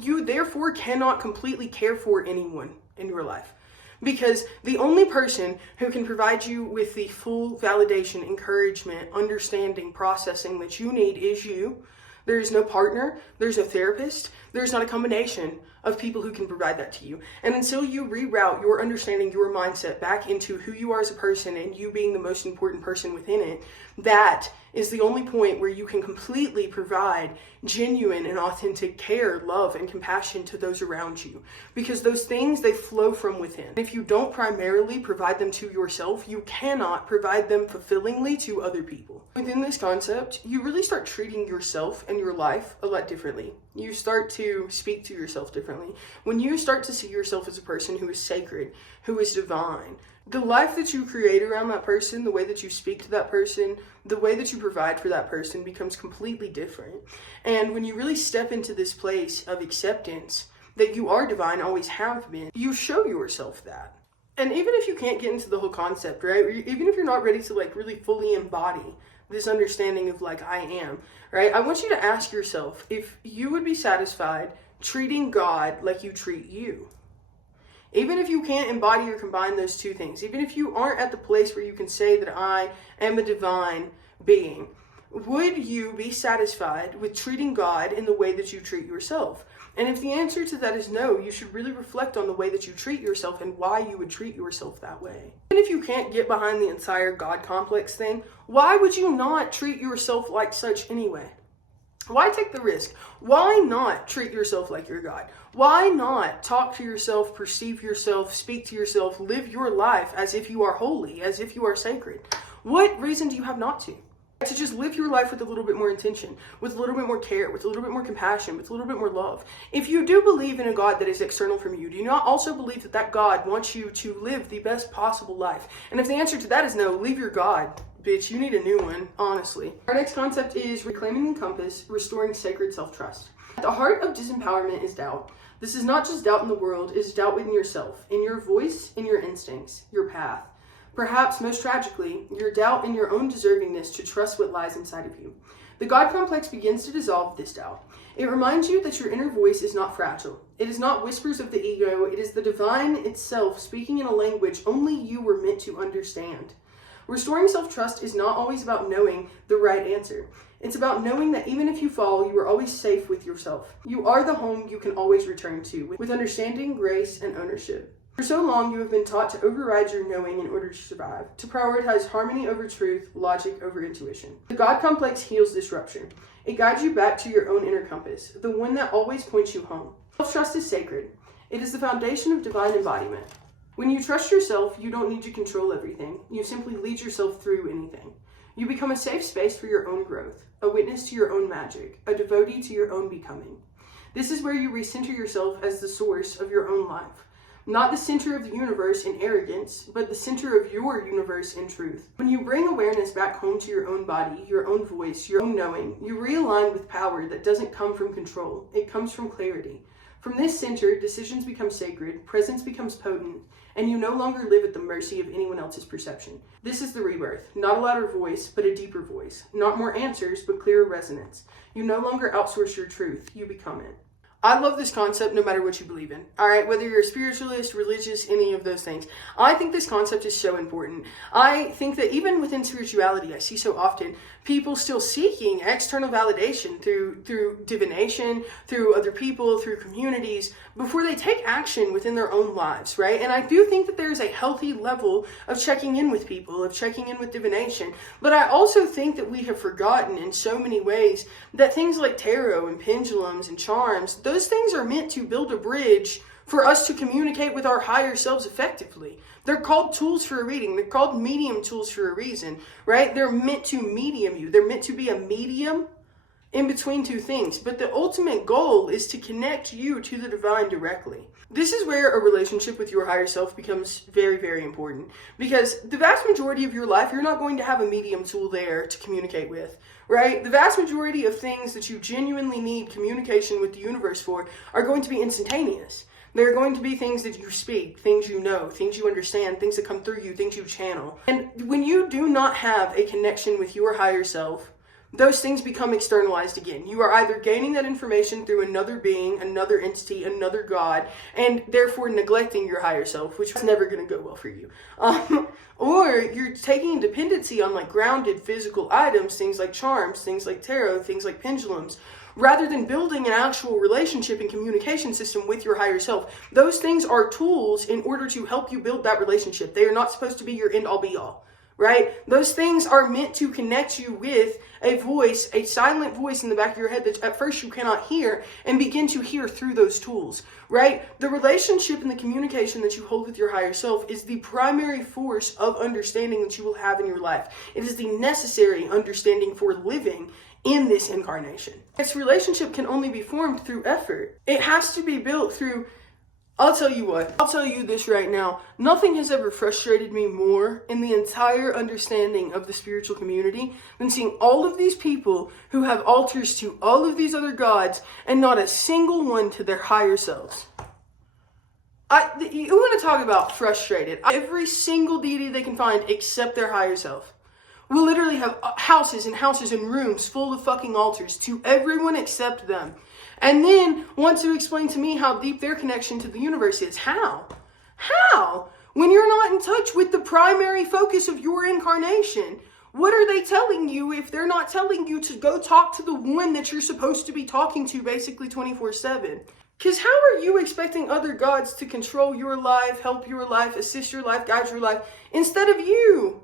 you therefore cannot completely care for anyone in your life. Because the only person who can provide you with the full validation, encouragement, understanding, processing that you need is you. There is no partner, there's no therapist, there's not a combination of people who can provide that to you. And until you reroute your understanding, your mindset back into who you are as a person and you being the most important person within it, that is the only point where you can completely provide genuine and authentic care, love, and compassion to those around you. Because those things, they flow from within. If you don't primarily provide them to yourself, you cannot provide them fulfillingly to other people. Within this concept, you really start treating yourself and your life a lot differently. You start to speak to yourself differently. When you start to see yourself as a person who is sacred, who is divine, the life that you create around that person, the way that you speak to that person, the way that you provide for that person becomes completely different. And when you really step into this place of acceptance that you are divine, always have been, you show yourself that. And even if you can't get into the whole concept, right? Or even if you're not ready to really fully embody this understanding of I am, right? I want you to ask yourself if you would be satisfied treating God like you treat you. Even if you can't embody or combine those two things, even if you aren't at the place where you can say that I am a divine being, would you be satisfied with treating God in the way that you treat yourself? And if the answer to that is no, you should really reflect on the way that you treat yourself and why you would treat yourself that way. Even if you can't get behind the entire God complex thing, why would you not treat yourself like such anyway? Why take the risk? Why not treat yourself like you're God? Why not talk to yourself, perceive yourself, speak to yourself, live your life as if you are holy, as if you are sacred? What reason do you have not to? To just live your life with a little bit more intention, with a little bit more care, with a little bit more compassion, with a little bit more love. If you do believe in a God that is external from you, do you not also believe that that God wants you to live the best possible life? And if the answer to that is no, leave your God. Bitch, you need a new one, honestly. Our next concept is reclaiming the compass, restoring sacred self-trust. At the heart of disempowerment is doubt. This is not just doubt in the world, it is doubt within yourself, in your voice, in your instincts, your path. Perhaps, most tragically, your doubt in your own deservingness to trust what lies inside of you. The God complex begins to dissolve this doubt. It reminds you that your inner voice is not fragile. It is not whispers of the ego, it is the divine itself speaking in a language only you were meant to understand. Restoring self-trust is not always about knowing the right answer. It's about knowing that even if you fall, you are always safe with yourself. You are the home you can always return to, with understanding, grace, and ownership. For so long, you have been taught to override your knowing in order to survive, to prioritize harmony over truth, logic over intuition. The God complex heals this rupture. It guides you back to your own inner compass, the one that always points you home. Self-trust is sacred. It is the foundation of divine embodiment. When you trust yourself, you don't need to control everything. You simply lead yourself through anything. You become a safe space for your own growth, a witness to your own magic, a devotee to your own becoming. This is where you recenter yourself as the source of your own life. Not the center of the universe in arrogance, but the center of your universe in truth. When you bring awareness back home to your own body, your own voice, your own knowing, you realign with power that doesn't come from control. It comes from clarity. From this center, decisions become sacred, presence becomes potent, and you no longer live at the mercy of anyone else's perception. This is the rebirth. Not a louder voice, but a deeper voice. Not more answers, but clearer resonance. You no longer outsource your truth, you become it. I love this concept no matter what you believe in. All right, whether you're a spiritualist, religious, any of those things. I think this concept is so important. I think that even within spirituality, I see so often people still seeking external validation through divination, through other people, through communities, before they take action within their own lives, right? And I do think that there's a healthy level of checking in with people, of checking in with divination. But I also think that we have forgotten in so many ways that things like tarot and pendulums and charms, those things are meant to build a bridge for us to communicate with our higher selves effectively. They're called tools for a reading. They're called medium tools for a reason, right? They're meant to medium you. They're meant to be a medium in between two things. But the ultimate goal is to connect you to the divine directly. This is where a relationship with your higher self becomes very, very important. Because the vast majority of your life, you're not going to have a medium tool there to communicate with, right? The vast majority of things that you genuinely need communication with the universe for are going to be instantaneous. There are going to be things that you speak, things you know, things you understand, things that come through you, things you channel. And when you do not have a connection with your higher self, those things become externalized again. You are either gaining that information through another being, another entity, another God, and therefore neglecting your higher self, which is never going to go well for you. Or you're taking dependency on like grounded physical items, things like charms, things like tarot, things like pendulums, rather than building an actual relationship and communication system with your higher self. Those things are tools in order to help you build that relationship. They are not supposed to be your end all be all, right? Those things are meant to connect you with a voice, a silent voice in the back of your head that at first you cannot hear, and begin to hear through those tools, right? The relationship and the communication that you hold with your higher self is the primary force of understanding that you will have in your life. It is the necessary understanding for living in this incarnation. This relationship can only be formed through effort. It has to be built through, I'll tell you what, I'll tell you this right now. Nothing has ever frustrated me more in the entire understanding of the spiritual community than seeing all of these people who have altars to all of these other gods and not a single one to their higher selves. You want to talk about frustrated. Every single deity they can find except their higher self will literally have houses and houses and rooms full of fucking altars to everyone except them. And then want to explain to me how deep their connection to the universe is. How? How? When you're not in touch with the primary focus of your incarnation, what are they telling you if they're not telling you to go talk to the one that you're supposed to be talking to basically 24/7? Because how are you expecting other gods to control your life, help your life, assist your life, guide your life, instead of you?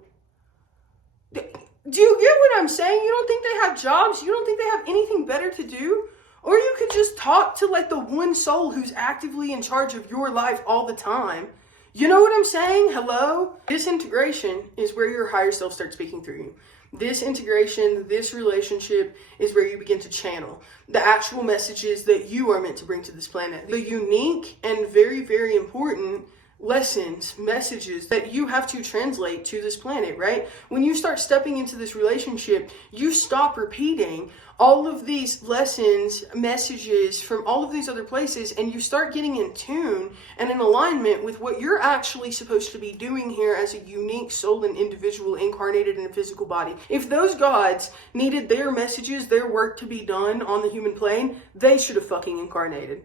Do you get what I'm saying? You don't think they have jobs? You don't think they have anything better to do? Or you could just talk to like the one soul who's actively in charge of your life all the time. You know what I'm saying? Hello? Disintegration is where your higher self starts speaking through you. This integration, this relationship is where you begin to channel the actual messages that you are meant to bring to this planet. The unique and very, very important lessons, messages that you have to translate to this planet, right? When you start stepping into this relationship, you stop repeating all of these lessons, messages from all of these other places, and you start getting in tune and in alignment with what you're actually supposed to be doing here as a unique soul and individual incarnated in a physical body. If those gods needed their messages, their work to be done on the human plane, they should have fucking incarnated.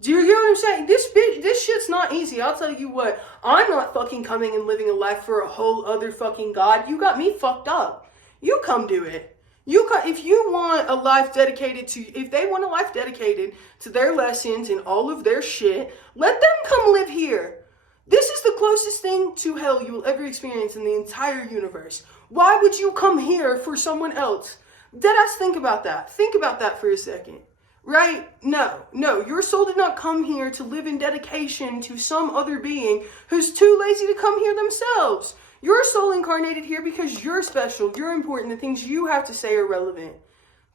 Do you get what I'm saying? This shit's not easy. I'll tell you what. I'm not fucking coming and living a life for a whole other fucking god. You got me fucked up. You come do it. If you want a life dedicated to, if they want a life dedicated to their lessons and all of their shit, let them come live here. This is the closest thing to hell you will ever experience in the entire universe. Why would you come here for someone else? Deadass, think about that. Think about that for a second. Right? No, your soul did not come here to live in dedication to some other being who's too lazy to come here themselves. Your soul incarnated here because you're special, you're important, the things you have to say are relevant.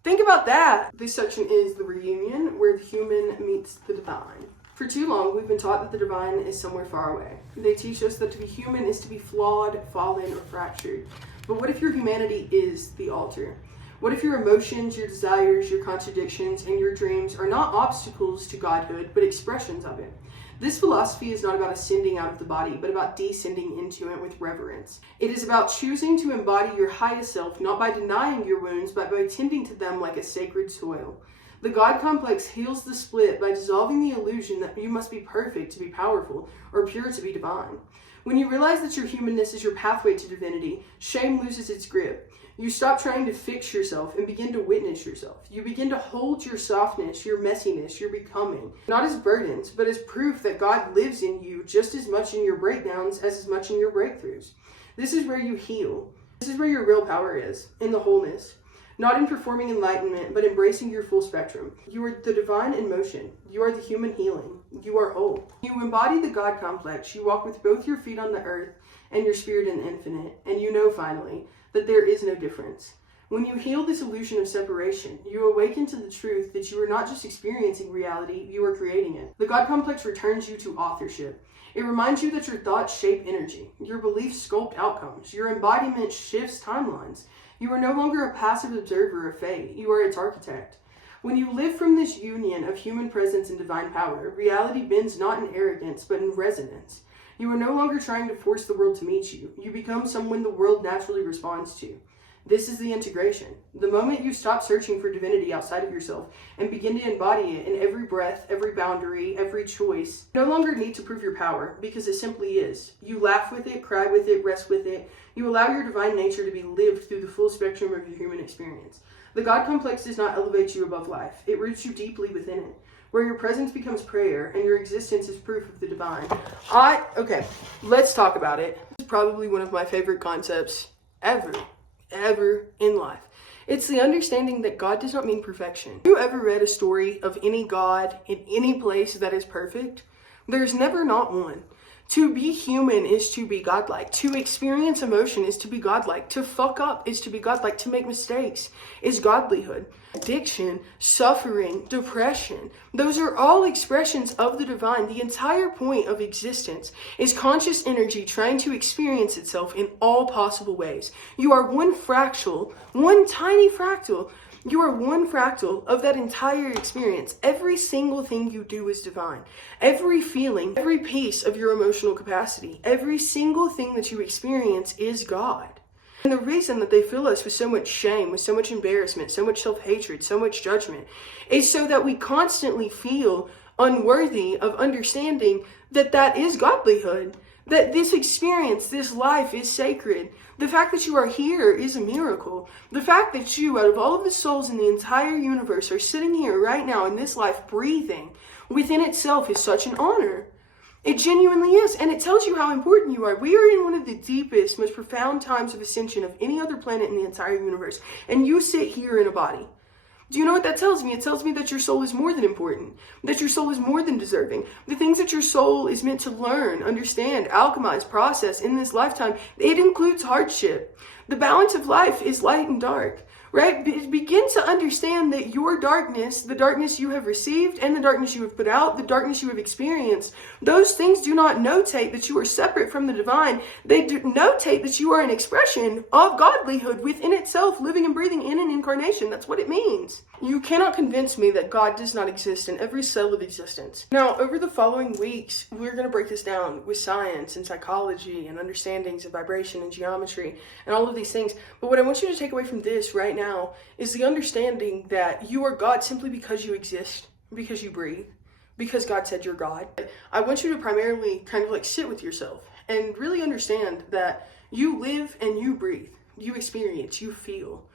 Think about that. This section is the reunion, where the human meets the divine. For too long, we've been taught that the divine is somewhere far away. They teach us that to be human is to be flawed, fallen, or fractured. But what if your humanity is the altar? What if your emotions, your desires, your contradictions, and your dreams are not obstacles to godhood, but expressions of it? This philosophy is not about ascending out of the body, but about descending into it with reverence. It is about choosing to embody your highest self, not by denying your wounds, but by tending to them like a sacred soil. The God complex heals the split by dissolving the illusion that you must be perfect to be powerful, or pure to be divine. When you realize that your humanness is your pathway to divinity, shame loses its grip. You stop trying to fix yourself and begin to witness yourself. You begin to hold your softness, your messiness, your becoming, not as burdens, but as proof that God lives in you just as much in your breakdowns as much in your breakthroughs. This is where you heal. This is where your real power is, in the wholeness. Not in performing enlightenment, but embracing your full spectrum. You are the divine in motion. You are the human healing. You are whole. You embody the God complex. You walk with both your feet on the earth and your spirit in the infinite. And you know, finally, that there is no difference. When you heal this illusion of separation, you awaken to the truth that you are not just experiencing reality, you are creating it. The God complex returns you to authorship. It reminds you that your thoughts shape energy, your beliefs sculpt outcomes, your embodiment shifts timelines. You are no longer a passive observer of fate, you are its architect. When you live from this union of human presence and divine power, reality bends not in arrogance, but in resonance. You are no longer trying to force the world to meet you. You become someone the world naturally responds to. This is the integration. The moment you stop searching for divinity outside of yourself and begin to embody it in every breath, every boundary, every choice, you no longer need to prove your power because it simply is. You laugh with it, cry with it, rest with it. You allow your divine nature to be lived through the full spectrum of your human experience. The God complex does not elevate you above life. It roots you deeply within it, where your presence becomes prayer and your existence is proof of the divine. Okay, let's talk about it. This is probably one of my favorite concepts ever in life. It's the understanding that God does not mean perfection. Have you ever read a story of any God in any place that is perfect? There's never not one. To be human is to be godlike. To experience emotion is to be godlike. To fuck up is to be godlike. To make mistakes is godlyhood. Addiction, suffering, depression, those are all expressions of the divine. The entire point of existence is conscious energy trying to experience itself in all possible ways. You are one fractal, one tiny fractal. You are one fractal of that entire experience. Every single thing you do is divine. Every feeling, every piece of your emotional capacity, every single thing that you experience is God. And the reason that they fill us with so much shame, with so much embarrassment, so much self-hatred, so much judgment, is so that we constantly feel unworthy of understanding that that is godlyhood. That this experience, this life is sacred. The fact that you are here is a miracle. The fact that you, out of all of the souls in the entire universe, are sitting here right now in this life breathing within itself is such an honor. It genuinely is, and it tells you how important you are. We are in one of the deepest, most profound times of ascension of any other planet in the entire universe, and you sit here in a body. Do you know what that tells me? It tells me that your soul is more than important, that your soul is more than deserving. The things that your soul is meant to learn, understand, alchemize, process in this lifetime, it includes hardship. The balance of life is light and dark, right? Begin to understand that your darkness, the darkness you have received and the darkness you have put out, the darkness you have experienced, those things do not notate that you are separate from the divine. They do notate that you are an expression of godlyhood within itself, living and breathing in an incarnation. That's what it means. You cannot convince me that God does not exist in every cell of existence. Now, over the following weeks, we're going to break this down with science and psychology and understandings of vibration and geometry and all of these things. But what I want you to take away from this right now is the understanding that you are God simply because you exist, because you breathe, because God said you're God. I want you to primarily kind of like sit with yourself and really understand that you live and you breathe, you experience, you feel.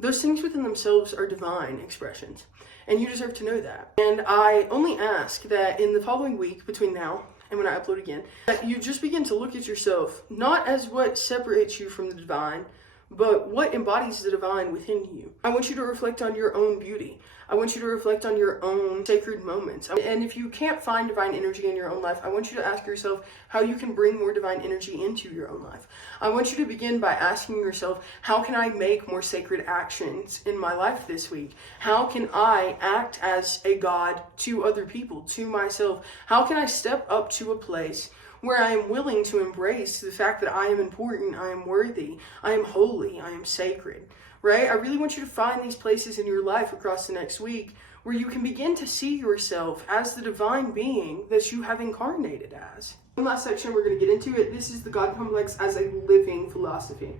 Those things within themselves are divine expressions, and you deserve to know that. And I only ask that in the following week, between now and when I upload again, that you just begin to look at yourself, not as what separates you from the divine, but what embodies the divine within you. I want you to reflect on your own beauty. I want you to reflect on your own sacred moments. And if you can't find divine energy in your own life, I want you to ask yourself how you can bring more divine energy into your own life. I want you to begin by asking yourself, how can I make more sacred actions in my life this week? How can I act as a God to other people, to myself? How can I step up to a place where I am willing to embrace the fact that I am important, I am worthy, I am holy, I am sacred, right? I really want you to find these places in your life across the next week where you can begin to see yourself as the divine being that you have incarnated as. One last section we're going to get into it. This is the God complex as a living philosophy.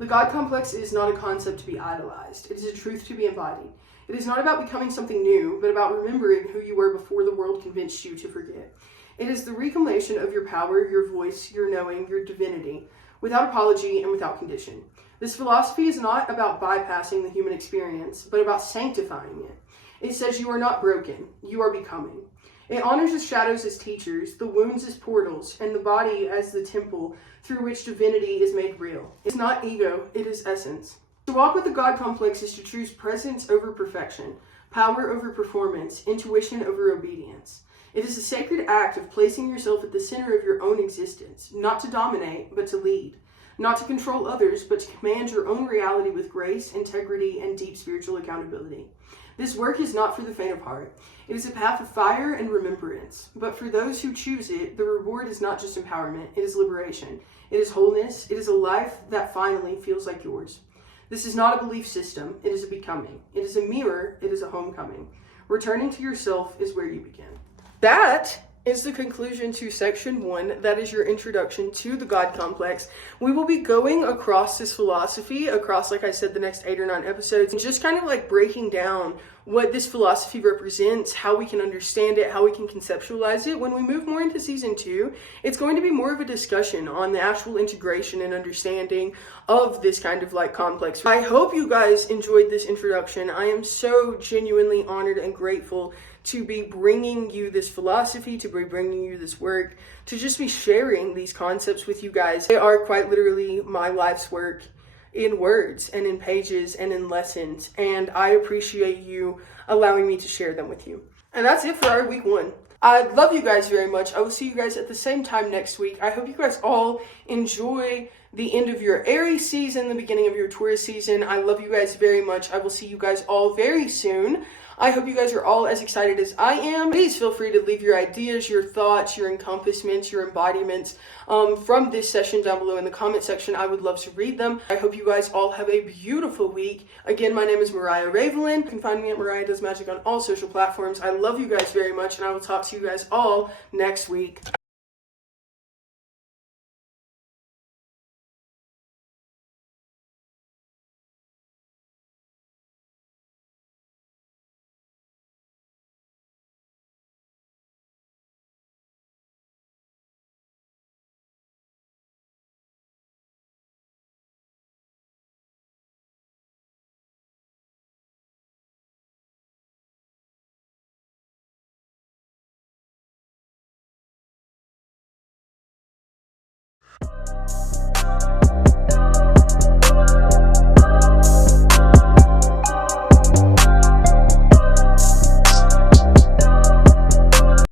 The God complex is not a concept to be idolized. It is a truth to be embodied. It is not about becoming something new, but about remembering who you were before the world convinced you to forget. It is the reclamation of your power, your voice, your knowing, your divinity, without apology and without condition. This philosophy is not about bypassing the human experience, but about sanctifying it. It says you are not broken, you are becoming. It honors the shadows as teachers, the wounds as portals, and the body as the temple through which divinity is made real. It's not ego, it is essence. To walk with the God complex is to choose presence over perfection, power over performance, intuition over obedience. It is a sacred act of placing yourself at the center of your own existence, not to dominate, but to lead. Not to control others, but to command your own reality with grace, integrity, and deep spiritual accountability. This work is not for the faint of heart. It is a path of fire and remembrance. But for those who choose it, the reward is not just empowerment, it is liberation. It is wholeness. It is a life that finally feels like yours. This is not a belief system, it is a becoming. It is a mirror, it is a homecoming. Returning to yourself is where you begin. That is the conclusion to section 1. That is your introduction to the God complex. We will be going across this philosophy, across, like I said, the next 8 or 9 episodes, and just kind of like breaking down what this philosophy represents, how we can understand it, how we can conceptualize it. When we move more into season 2, it's going to be more of a discussion on the actual integration and understanding of this kind of like complex. I hope you guys enjoyed this introduction. I am so genuinely honored and grateful to be bringing you this philosophy, to be bringing you this work, to just be sharing these concepts with you guys. They are quite literally my life's work in words and in pages and in lessons, and I appreciate you allowing me to share them with you. And that's it for our week 1. I love you guys very much. I will see you guys at the same time next week. I hope you guys all enjoy the end of your Aries season, the beginning of your Taurus season. I love you guys very much. I will see you guys all very soon. I hope you guys are all as excited as I am. Please feel free to leave your ideas, your thoughts, your encompassments, your embodiments from this session down below in the comment section. I would love to read them. I hope you guys all have a beautiful week. Again, my name is Moriahdoesmagick. You can find me at Moriahdoesmagick on all social platforms. I love you guys very much, and I will talk to you guys all next week.